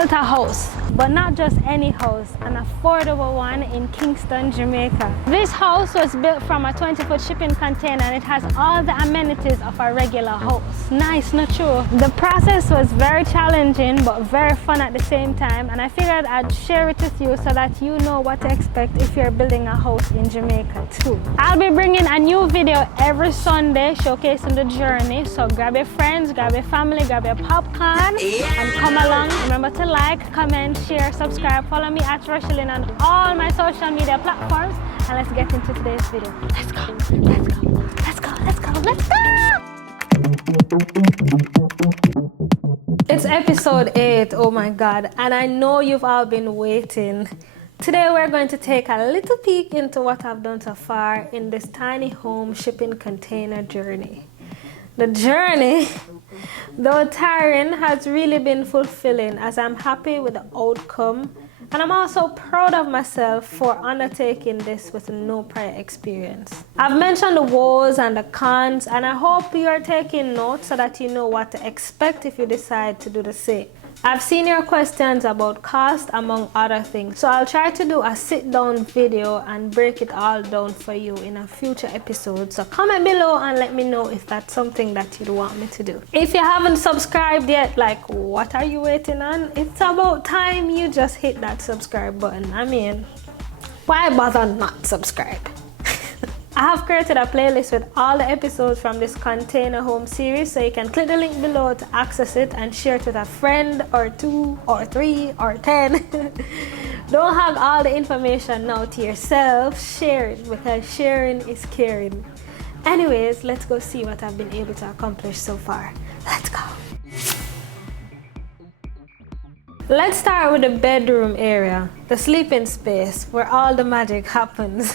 built a house, but not just any house, an affordable one in Kingston, Jamaica. This house was built from a 20-foot shipping container and it has all the amenities of a regular house. Nice, not true? The process was very challenging but very fun at the same time, and I figured I'd share it with you so that you know what to expect if you're building a house in Jamaica too. I'll be bringing a new video every Sunday showcasing the journey, so grab your friends, grab your family, grab your popcorn and come along. Remember to like, comment, share, subscribe, follow me at Rochelyn on all my social media platforms, and let's get into today's video. Let's go, let's go, let's go, let's go, let's go! It's episode 8, oh my god, and I know you've all been waiting. Today we're going to take a little peek into what I've done so far in this tiny home shipping container journey. The journey, though tiring, has really been fulfilling as I'm happy with the outcome, and I'm also proud of myself for undertaking this with no prior experience. I've mentioned the woes and the cons, and I hope you're taking notes so that you know what to expect if you decide to do the same. I've seen your questions about cost among other things, so I'll try to do a sit-down video and break it all down for you in a future episode. So comment below and let me know if that's something that you'd want me to do. If you haven't subscribed yet, like, what are you waiting on? It's about time you just hit that subscribe button. I mean, why bother not subscribe? I have created a playlist with all the episodes from this container home series, so you can click the link below to access it and share it with a friend or 2 or 3 or 10. Don't have all the information now to yourself, share it because sharing is caring. Anyways, let's go see what I've been able to accomplish so far. Let's go. Let's start with the bedroom area, the sleeping space where all the magic happens.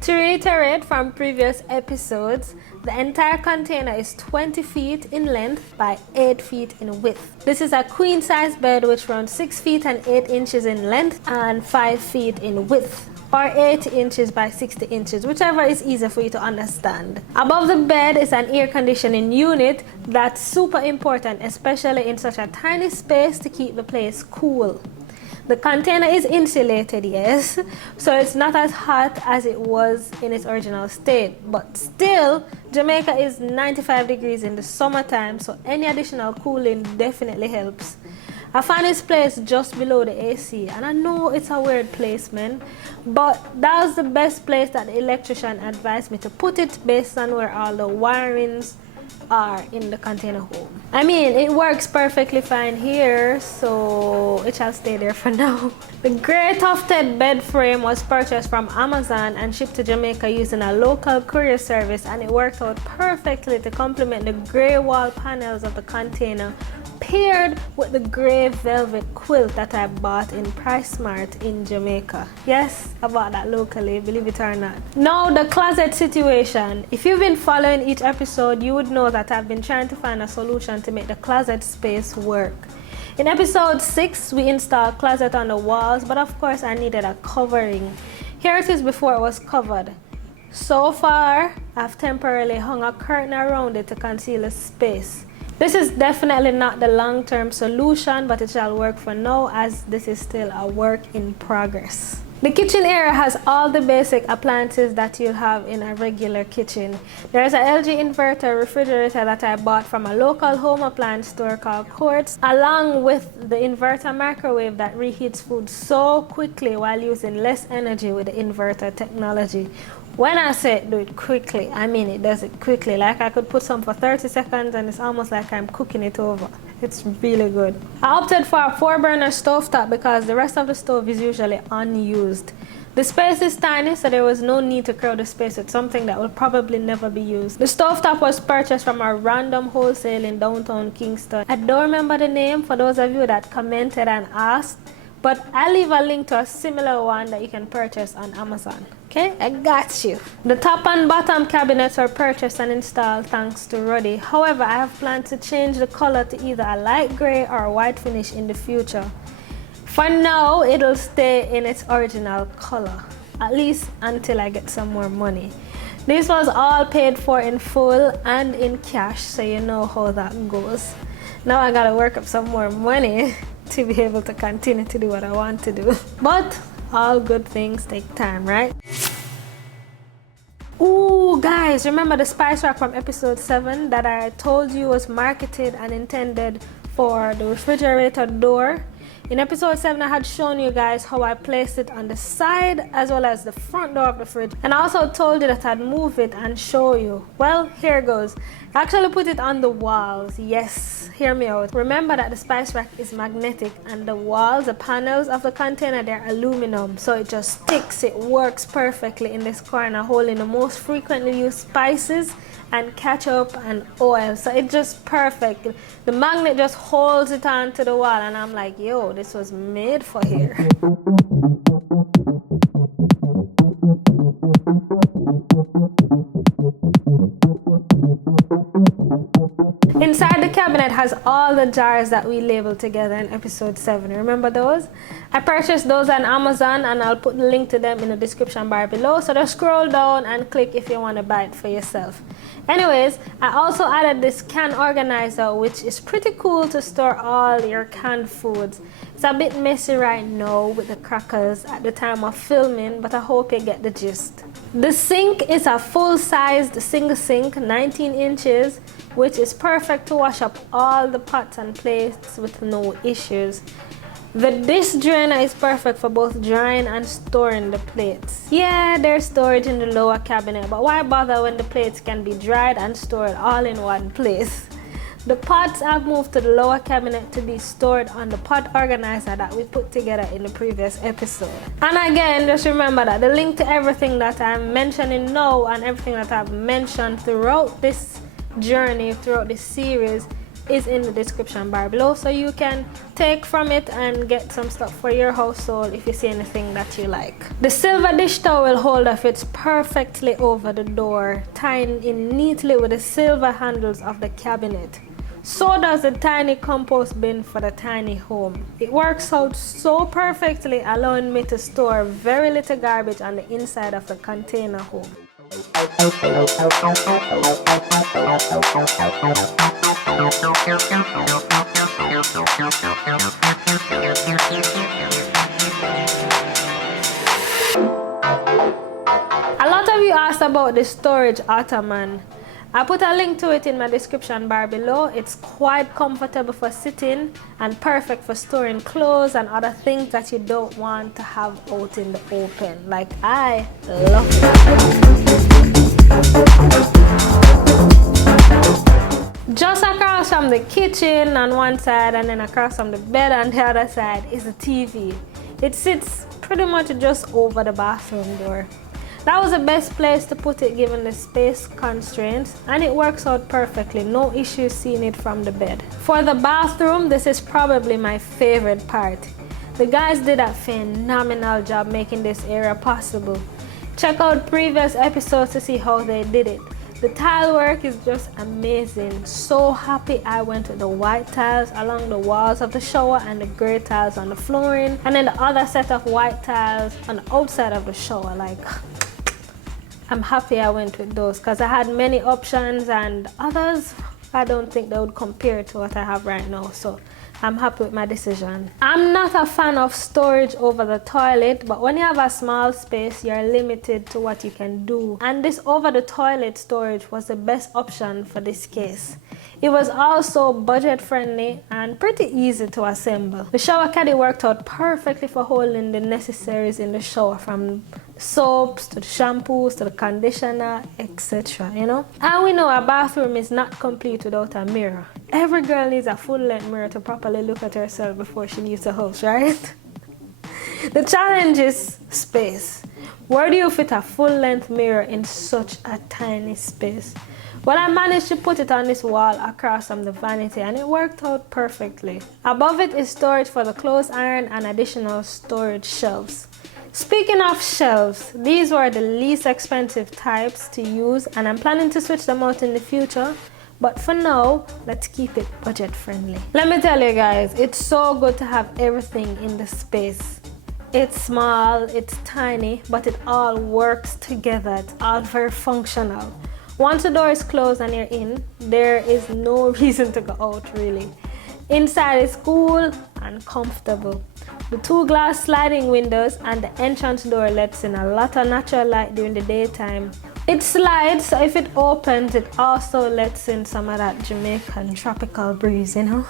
To reiterate from previous episodes, the entire container is 20 feet in length by 8 feet in width. This is a queen size bed which runs 6 feet and 8 inches in length and 5 feet in width, or 8 inches by 60 inches, whichever is easier for you to understand. Above the bed is an air conditioning unit that's super important, especially in such a tiny space, to keep the place cool. The container is insulated, yes, so it's not as hot as it was in its original state, but still, Jamaica is 95 degrees in the summertime, so any additional cooling definitely helps. I found this place just below the AC, and I know it's a weird placement, but that was the best place that the electrician advised me to put it based on where all the wirings are in the container home. I mean, it works perfectly fine here, so it shall stay there for now. The grey tufted bed frame was purchased from Amazon and shipped to Jamaica using a local courier service, and it worked out perfectly to complement the grey wall panels of the container, paired with the grey velvet quilt that I bought in PriceSmart in Jamaica. Yes, I bought that locally, believe it or not. Now the closet situation. If you've been following each episode, you would know that I've been trying to find a solution to make the closet space work. In episode 6, we installed closet on the walls, but of course I needed a covering. Here it is before it was covered. So far, I've temporarily hung a curtain around it to conceal the space. This is definitely not the long-term solution, but it shall work for now as this is still a work in progress. The kitchen area has all the basic appliances that you'll have in a regular kitchen. There is a LG inverter refrigerator that I bought from a local home appliance store called Quartz, along with the inverter microwave that reheats food so quickly while using less energy with the inverter technology. When I say do it quickly, I mean it does it quickly. Like I could put some for 30 seconds and it's almost like I'm cooking it over. It's really good. I opted for a 4-burner stovetop because the rest of the stove is usually unused. The space is tiny, so there was no need to crowd the space with something that will probably never be used. The stovetop was purchased from a random wholesale in downtown Kingston. I don't remember the name for those of you that commented and asked, but I'll leave a link to a similar one that you can purchase on Amazon. Okay, I got you. The top and bottom cabinets were purchased and installed thanks to Ruddy. However, I have planned to change the color to either a light gray or a white finish in the future. For now, it'll stay in its original color, at least until I get some more money. This was all paid for in full and in cash, so you know how that goes. Now I gotta work up some more money to be able to continue to do what I want to do. But all good things take time, right? Ooh, guys, remember the spice rack from episode 7 that I told you was marketed and intended for the refrigerator door? In episode 7, I had shown you guys how I placed it on the side as well as the front door of the fridge. And I also told you that I'd move it and show you. Well, here goes. I actually put it on the walls. Yes, hear me out. Remember that the spice rack is magnetic and the walls, the panels of the container, they're aluminum. So it just sticks. It works perfectly in this corner, holding the most frequently used spices and ketchup and oil. So it's just perfect. The magnet just holds it onto the wall and I'm like, yo, this was made for here. Inside the cabinet has all the jars that we labeled together in episode 7. Remember those? I purchased those on Amazon and I'll put the link to them in the description bar below. So just scroll down and click if you want to buy it for yourself. Anyways, I also added this can organizer, which is pretty cool to store all your canned foods. It's a bit messy right now with the crackers at the time of filming, but I hope you get the gist. The sink is a full-sized single sink, 19 inches, which is perfect to wash up all the pots and plates with no issues. The dish drainer is perfect for both drying and storing the plates. Yeah, there's storage in the lower cabinet, but why bother when the plates can be dried and stored all in one place? The pots I've moved to the lower cabinet to be stored on the pot organizer that we put together in the previous episode. And again, just remember that the link to everything that I'm mentioning now and everything that I've mentioned throughout this journey, throughout this series, is in the description bar below, so you can take from it and get some stuff for your household if you see anything that you like. The silver dish towel holder fits perfectly over the door, tying in neatly with the silver handles of the cabinet. So does the tiny compost bin for the tiny home. It works out so perfectly, allowing me to store very little garbage on the inside of the container home. A lot of you asked about the storage ottoman. I put a link to it in my description bar below. It's quite comfortable for sitting and perfect for storing clothes and other things that you don't want to have out in the open. Like, I love it. Just across from the kitchen on one side and then across from the bed on the other side is the TV. It sits pretty much just over the bathroom door. That was the best place to put it given the space constraints, and it works out perfectly, no issues seeing it from the bed. For the bathroom, this is probably my favorite part. The guys did a phenomenal job making this area possible. Check out previous episodes to see how they did it. The tile work is just amazing. So happy I went with the white tiles along the walls of the shower and the gray tiles on the flooring, and then the other set of white tiles on the outside of the shower. Like, I'm happy I went with those because I had many options and others I don't think they would compare to what I have right now. So I'm happy with my decision. I'm not a fan of storage over the toilet, but when you have a small space, you're limited to what you can do. And this over the toilet storage was the best option for this case. It was also budget friendly and pretty easy to assemble. The shower caddy worked out perfectly for holding the necessaries in the shower, from soaps to the shampoos to the conditioner, etc. And we know a bathroom is not complete without a mirror. Every girl needs a full-length mirror to properly look at herself before she leaves the house, right? The challenge is space. Where do you fit a full-length mirror in such a tiny space? Well, I managed to put it on this wall across from the vanity and it worked out perfectly. Above it is storage for the clothes iron and additional storage shelves. Speaking of shelves, these were the least expensive types to use and I'm planning to switch them out in the future. But for now, let's keep it budget friendly. Let me tell you guys, it's so good to have everything in the space. It's small, it's tiny, but it all works together. It's all very functional. Once the door is closed and you're in, there is no reason to go out really. Inside is cool and comfortable. The 2 glass sliding windows and the entrance door lets in a lot of natural light during the daytime. It slides, so if it opens, it also lets in some of that Jamaican tropical breeze, you know.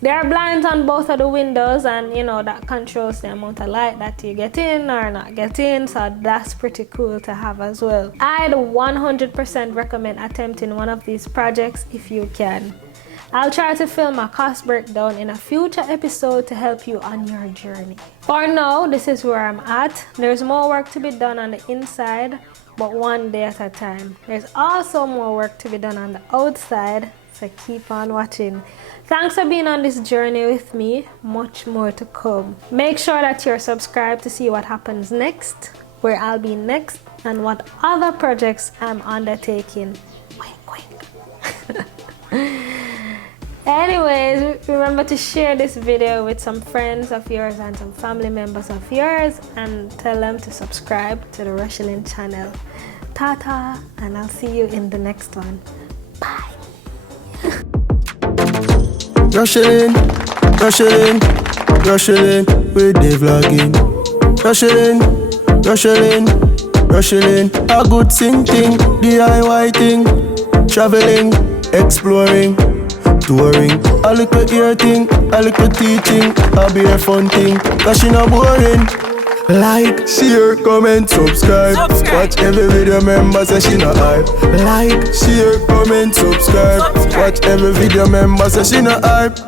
There are blinds on both of the windows, and you know that controls the amount of light that you get in or not get in, so that's pretty cool to have as well. I'd 100% recommend attempting one of these projects if you can. I'll try to film a cost breakdown in a future episode to help you on your journey. For now, this is where I'm at. There's more work to be done on the inside, but one day at a time. There's also more work to be done on the outside, so keep on watching. Thanks for being on this journey with me. Much more to come. Make sure that you're subscribed to see what happens next, where I'll be next, and what other projects I'm undertaking. Wink, wink. Anyways, remember to share this video with some friends of yours and some family members of yours, and tell them to subscribe to the Rushelyn channel. Tata, and I'll see you in the next one. Bye. Rushelyn, Rushelyn, Rushelyn, with the vlogging. Rushelyn, Rushelyn, Rushelyn, a good thing, DIY thing, traveling, exploring, touring, a little ear thing, a little teaching, a be a fun thing, cause she not boring. Like, share, comment, subscribe. Watch every video, member say she not hype. Like, share, comment, subscribe. Watch every video, member say she not hype.